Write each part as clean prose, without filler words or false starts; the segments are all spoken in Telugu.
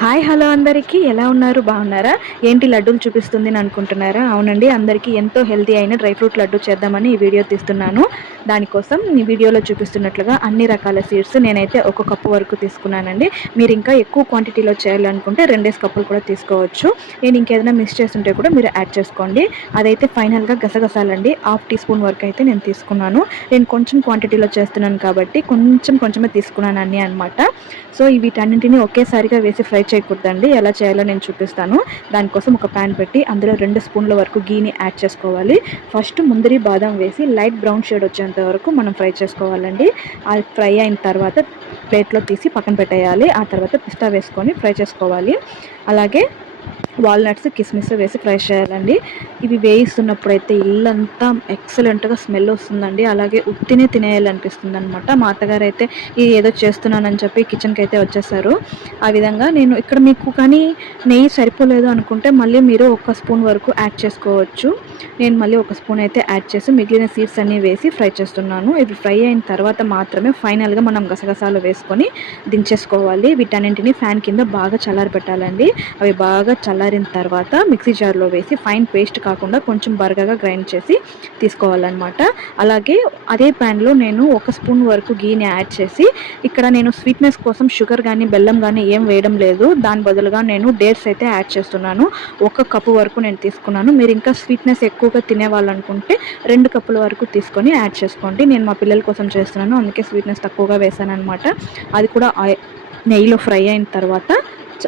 హాయ్ హలో అందరికీ ఎలా ఉన్నారు బాగున్నారా? ఏంటి లడ్డూలు చూపిస్తుంది అని అనుకుంటున్నారా? అవునండి, అందరికీ ఎంతో హెల్తీ అయిన డ్రై ఫ్రూట్ లడ్డు చేద్దామని ఈ వీడియో తీస్తున్నాను. దానికోసం ఈ వీడియోలో చూపిస్తున్నట్లుగా అన్ని రకాల సీడ్స్ నేనైతే ఒక కప్పు వరకు తీసుకున్నానండి. మీరు ఇంకా ఎక్కువ క్వాంటిటీలో చేయాలనుకుంటే 2 కప్పులు కూడా తీసుకోవచ్చు. నేను ఇంకేదైనా మిస్ చేస్తుంటే కూడా మీరు యాడ్ చేసుకోండి. అదైతే ఫైనల్గా గసగసాలండి, 1/2 టీ స్పూన్ వరకు అయితే నేను తీసుకున్నాను. నేను కొంచెం క్వాంటిటీలో చేస్తున్నాను కాబట్టి కొంచెమే తీసుకున్నాను అన్నీ అనమాట. సో వీటన్నింటినీ ఒకేసారిగా వేసి ఫ్రై చేయకూడదండి. ఎలా చేయాలో నేను చూపిస్తాను. దానికోసం ఒక ప్యాన్ పెట్టి అందులో 2 స్పూన్ల వరకు గీని యాడ్ చేసుకోవాలి. ఫస్ట్ ముందరి బాదం వేసి లైట్ బ్రౌన్ షేడ్ వచ్చేంత వరకు మనం ఫ్రై చేసుకోవాలండి. అది ఫ్రై అయిన తర్వాత ప్లేట్లో తీసి పక్కన పెట్టేయాలి. ఆ తర్వాత పిస్తా వేసుకొని ఫ్రై చేసుకోవాలి. అలాగే వాల్నట్స్, కిస్మిస్ వేసి ఫ్రై చేయాలండి. ఇవి వేయిస్తున్నప్పుడైతే ఇల్లంతా ఎక్సలెంట్గా స్మెల్ వస్తుందండి. అలాగే ఉత్తినే తినేయాలనిపిస్తుంది అనమాట. మా అత్తగారు అయితే ఇది ఏదో చేస్తున్నానని చెప్పి కిచెన్కి అయితే వచ్చేసారు. ఆ విధంగా నేను ఇక్కడ మీకు కానీ నెయ్యి సరిపోలేదు అనుకుంటే మళ్ళీ మీరు 1 స్పూన్ వరకు యాడ్ చేసుకోవచ్చు. నేను మళ్ళీ 1 స్పూన్ అయితే యాడ్ చేసి మిగిలిన సీడ్స్ అన్నీ వేసి ఫ్రై చేస్తున్నాను. ఇవి ఫ్రై అయిన తర్వాత మాత్రమే ఫైనల్గా మనం గసగసాలు వేసుకొని దించేసుకోవాలి. వీటన్నింటినీ ఫ్యాన్ కింద బాగా చల్లారి పెట్టాలండి. అవి బాగా చల్లారిన తర్వాత మిక్సీ జార్లో వేసి ఫైన్ పేస్ట్ కాకుండా కొంచెం బరగగా గ్రైండ్ చేసి తీసుకోవాలన్నమాట. అలాగే అదే ప్యాన్లో నేను 1 స్పూన్ వరకు గీని యాడ్ చేసి ఇక్కడ నేను స్వీట్నెస్ కోసం షుగర్ కానీ బెల్లం కానీ ఏం వేయడం లేదు. దాని బదులుగా నేను డేట్స్ అయితే యాడ్ చేస్తున్నాను. 1 కప్పు వరకు నేను తీసుకున్నాను. మీరు ఇంకా స్వీట్నెస్ ఎక్కువగా తినేవాళ్ళనుకుంటే 2 కప్పుల వరకు తీసుకొని యాడ్ చేసుకోండి. నేను మా పిల్లల కోసం చేస్తున్నాను, అందుకే స్వీట్నెస్ తక్కువగా వేసాను అనమాట. అది కూడా నెయ్యిలో ఫ్రై అయిన తర్వాత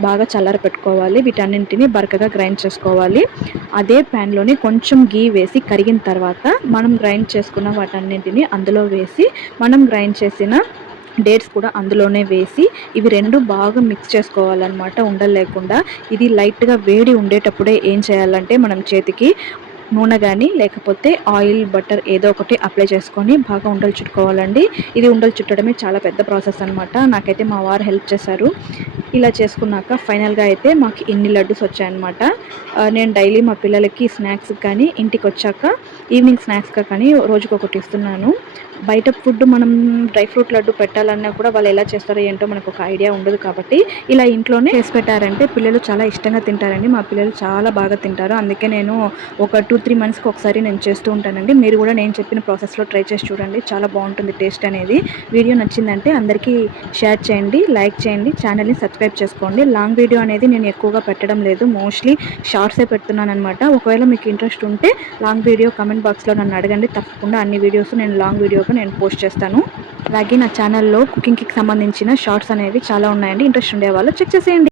బాగా చల్లార పెట్టుకోవాలి. వీటన్నింటినీ బరకగా గ్రైండ్ చేసుకోవాలి. అదే ప్యాన్లోని కొంచెం గీ వేసి కరిగిన తర్వాత మనం గ్రైండ్ చేసుకున్న వాటన్నింటినీ అందులో వేసి మనం గ్రైండ్ చేసిన డేట్స్ కూడా అందులోనే వేసి ఇవి 2 బాగా మిక్స్ చేసుకోవాలన్నమాట, ఉండలు లేకుండా. ఇది లైట్గా వేడి ఉండేటప్పుడే ఏం చేయాలంటే మనం చేతికి నూనె కానీ లేకపోతే ఆయిల్, బటర్ ఏదో ఒకటి అప్లై చేసుకొని బాగా ఉండలు చుట్టుకోవాలండి. ఇది ఉండలు చుట్టడమే చాలా పెద్ద ప్రాసెస్ అనమాట. నాకైతే మా వారు హెల్ప్ చేశారు. ఇలా చేసుకున్నాక ఫైనల్గా అయితే మాకు ఇన్ని లడ్డూస్ వచ్చాయన్నమాట. నేను డైలీ మా పిల్లలకి స్నాక్స్కి కానీ ఇంటికి వచ్చాక ఈవినింగ్ స్నాక్స్గా కానీ రోజుకొకటి ఇస్తున్నాను. బయట ఫుడ్ మనం డ్రై ఫ్రూట్ లడ్డు పెట్టాలన్నా కూడా వాళ్ళు ఎలా చేస్తారో ఏంటో మనకు ఒక ఐడియా ఉండదు. కాబట్టి ఇలా ఇంట్లోనే చేసి పెట్టారంటే పిల్లలు చాలా ఇష్టంగా తింటారండి. మా పిల్లలు చాలా బాగా తింటారు. అందుకే నేను ఒక 2-3 మంత్స్కి ఒకసారి నేను చేస్తూ ఉంటానండి. మీరు కూడా నేను చెప్పిన ప్రాసెస్లో ట్రై చేసి చూడండి, చాలా బాగుంటుంది టేస్ట్ అనేది. వీడియో నచ్చిందంటే అందరికీ షేర్ చేయండి, లైక్ చేయండి, ఛానల్ని సబ్స్క్రైబ్ చేసుకోండి. లాంగ్ వీడియో అనేది నేను ఎక్కువగా పెట్టడం లేదు, మోస్ట్లీ షార్ట్సే పెడుతున్నాను అనమాట. ఒకవేళ మీకు ఇంట్రెస్ట్ ఉంటే లాంగ్ వీడియో కమెంట్ బాక్స్లో నన్ను అడగండి. తప్పకుండా అన్ని వీడియోస్ నేను లాంగ్ వీడియోగా నేను పోస్ట్ చేస్తాను. అలాగే నా ఛానల్లో కుకింగ్కి సంబంధించిన షార్ట్స్ అనేవి చాలా ఉన్నాయండి. ఇంట్రెస్ట్ ఉండే వాళ్ళు చెక్ చేసేయండి.